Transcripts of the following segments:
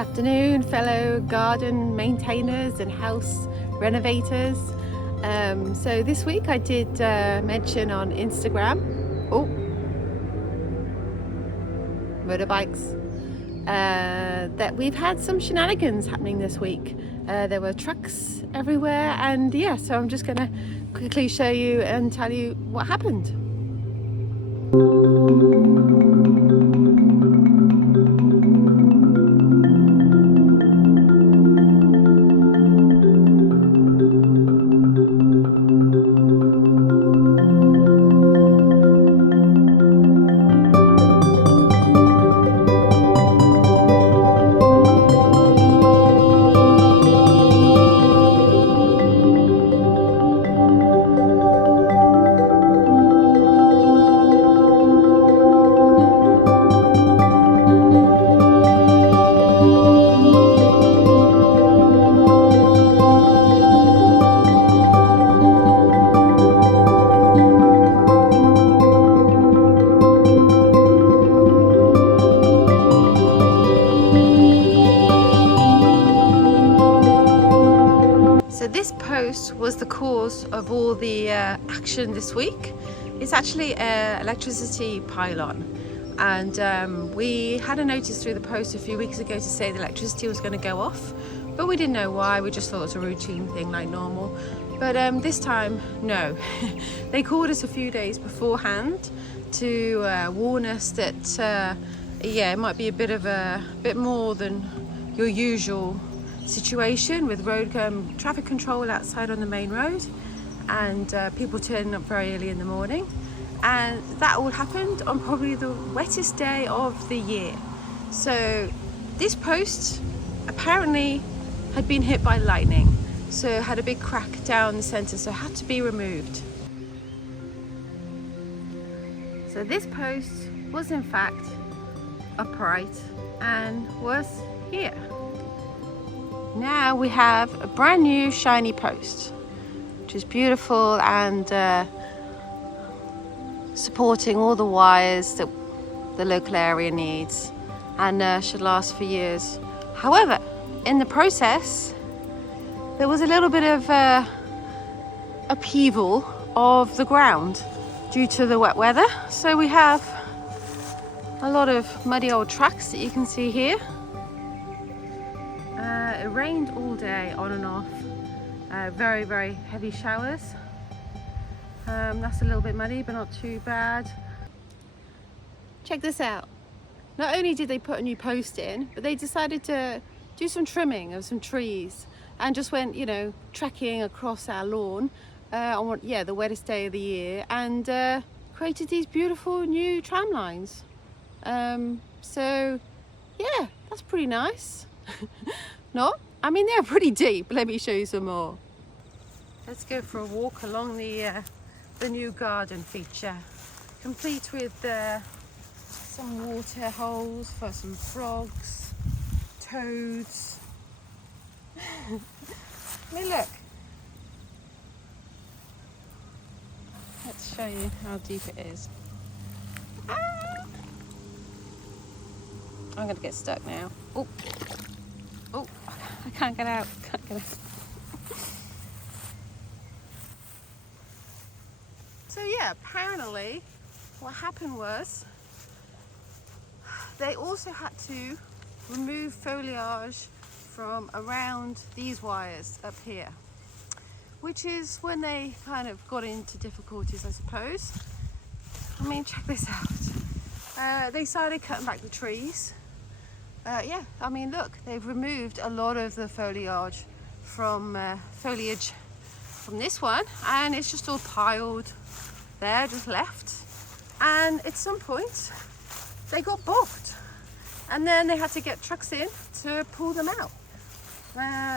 afternoon, fellow garden maintainers and house renovators. So this week I did mention on Instagram, motorbikes, that we've had some shenanigans happening this week. There were trucks everywhere, and yeah, so I'm just gonna quickly show you and tell you what happened. So this post was the cause of all the action this week. It's actually an electricity pylon, and we had a notice through the post a few weeks ago to say the electricity was going to go off, but we didn't know why. We just thought it was a routine thing like normal. But this time, no. They called us a few days beforehand to warn us that yeah, it might be a bit more than your usual situation with traffic control outside on the main road, and people turning up very early in the morning, and that all happened on probably the wettest day of the year. So this post apparently had been hit by lightning, so it had a big crack down the centre, so it had to be removed. So this post was in fact upright and was here. Now we have a brand new shiny post, which is beautiful and supporting all the wires that the local area needs, and should last for years. However, in the process, there was a little bit of upheaval of the ground due to the wet weather. So we have a lot of muddy old tracks that you can see here. It rained all day on and off, very, very heavy showers. That's a little bit muddy, but not too bad. Check this out. Not only did they put a new post in, but they decided to do some trimming of some trees and just went, you know, trekking across our lawn on the wettest day of the year, and created these beautiful new tram lines. So yeah, that's pretty nice. No? I mean, they're pretty deep. Let me show you some more. Let's go for a walk along the new garden feature, complete with some water holes for some frogs, toads. I mean, look. Let's show you how deep it is. Ah! I'm going to get stuck now. Oh, I can't get out. So yeah, apparently what happened was they also had to remove foliage from around these wires up here, which is when they kind of got into difficulties, I suppose. I mean, check this out. They started cutting back the trees. Yeah, I mean, look, they've removed a lot of the foliage from this one, and it's just all piled there, just left. And at some point they got balked, and then they had to get trucks in to pull them out.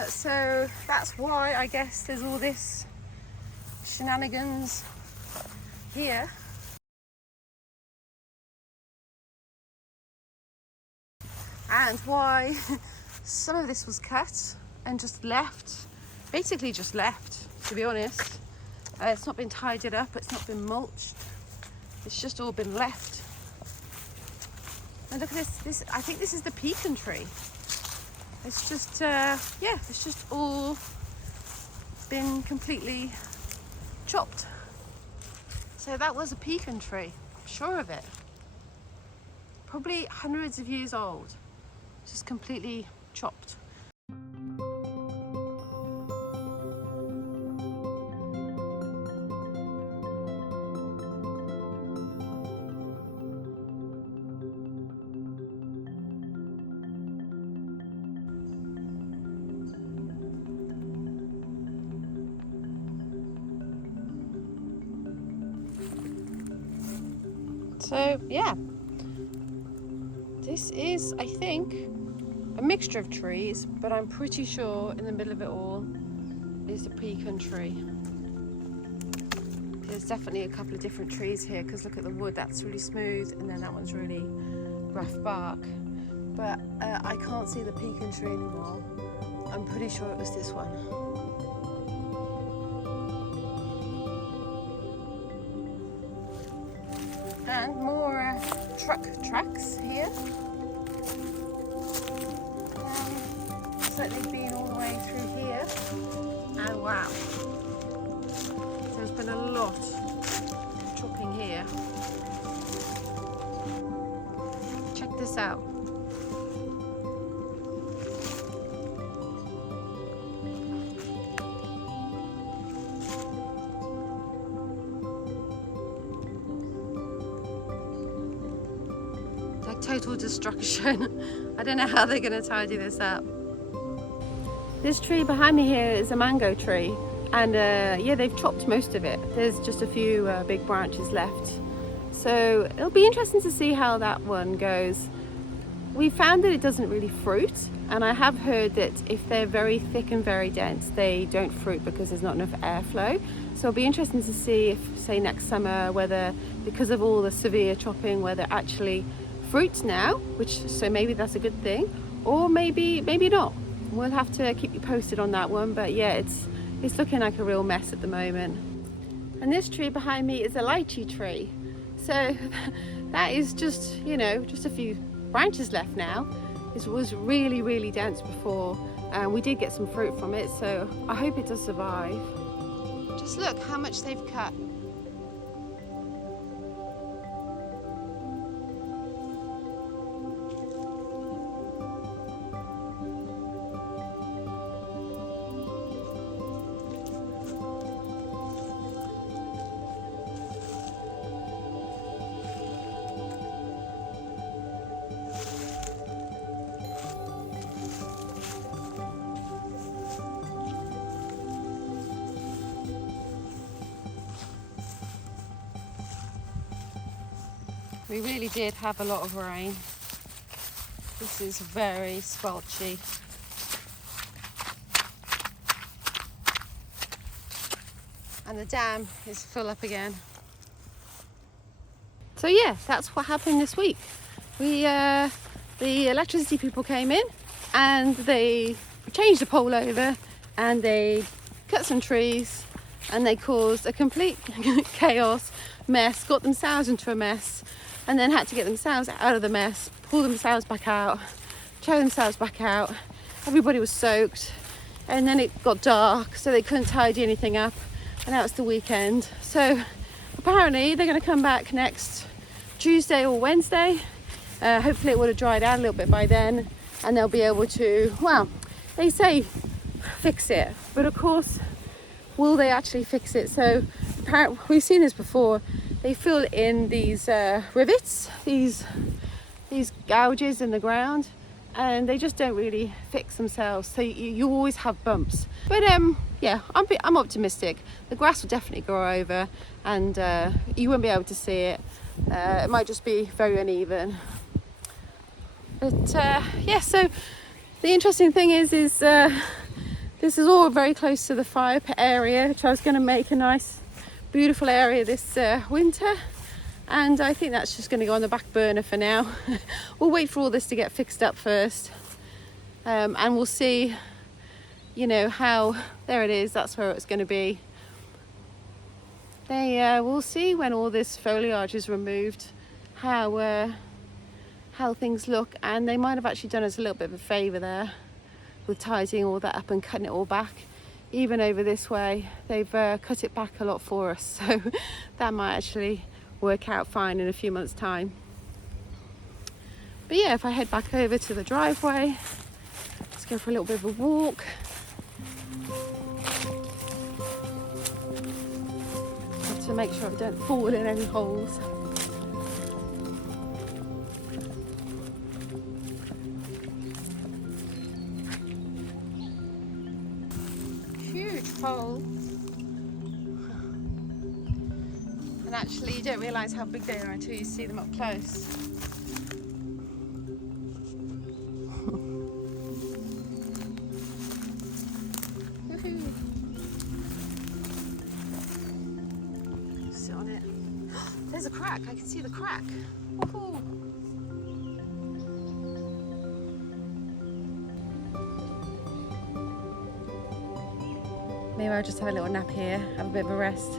So that's why I guess there's all this shenanigans here. And why some of this was cut and just left, basically just left, to be honest. It's not been tidied up, it's not been mulched, it's just all been left. And look at this, I think this is the pecan tree. It's just, it's just all been completely chopped. So that was a pecan tree, I'm sure of it. Probably hundreds of years old, just completely chopped. So yeah, this is, I think, a mixture of trees, but I'm pretty sure in the middle of it all is a pecan tree. There's definitely a couple of different trees here, because look at the wood, that's really smooth, and then that one's really rough bark. But I can't see the pecan tree anymore. I'm pretty sure it was this one. And more truck tracks here. Looks like they've been all the way through here. And wow. So there's been a lot of chopping here. Check this out. Total destruction. I don't know how they're going to tidy this up. This tree behind me here is a mango tree, and yeah, they've chopped most of it. There's just a few big branches left, so it'll be interesting to see how that one goes. We found that it doesn't really fruit, and I have heard that if they're very thick and very dense, they don't fruit because there's not enough airflow. So it'll be interesting to see if, say, next summer, whether because of all the severe chopping, whether actually fruits now, so maybe that's a good thing, or maybe not. We'll have to keep you posted on that one, but yeah, it's looking like a real mess at the moment. And this tree behind me is a lychee tree, so that is just, you know, just a few branches left now. This was really dense before, and we did get some fruit from it, so I hope it does survive. Just look how much they've cut. We really did have a lot of rain. This is very squelchy. And the dam is full up again. So yeah, that's what happened this week. The electricity people came in and they changed the pole over and they cut some trees and they caused a complete chaos, mess, got themselves into a mess, and then had to get themselves out of the mess, pull themselves back out, tow themselves back out. Everybody was soaked, and then it got dark, so they couldn't tidy anything up, and now it's the weekend. So apparently they're going to come back next Tuesday or Wednesday. Hopefully it would have dried out a little bit by then, and they'll be able to, well, they say fix it, but of course, will they actually fix it? So apparently, we've seen this before. They fill in these rivets, these gouges in the ground, and they just don't really fix themselves. So you always have bumps. But yeah, I'm optimistic. The grass will definitely grow over, and you won't be able to see it. It might just be very uneven. But yeah, so the interesting thing is this is all very close to the fire pit area, which I was going to make a nice beautiful area this winter, and I think that's just going to go on the back burner for now. We'll wait for all this to get fixed up first, and we'll see, you know, how, there it is, that's where it's going to be. We'll see when all this foliage is removed how things look, and they might have actually done us a little bit of a favour there. with tidying all that up and cutting it all back. Even over this way, they've cut it back a lot for us, so that might actually work out fine in a few months' time. But yeah, if I head back over to the driveway, let's go for a little bit of a walk. Have to make sure I don't fall in any holes. Huge hole. And actually you don't realise how big they are until you see them up close. Sit on it. There's a crack, I can see the crack. Woohoo! Maybe I'll just have a little nap here, have a bit of a rest.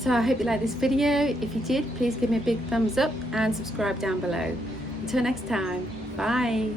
So I hope you liked this video. If you did, please give me a big thumbs up and subscribe down below. Until next time, bye.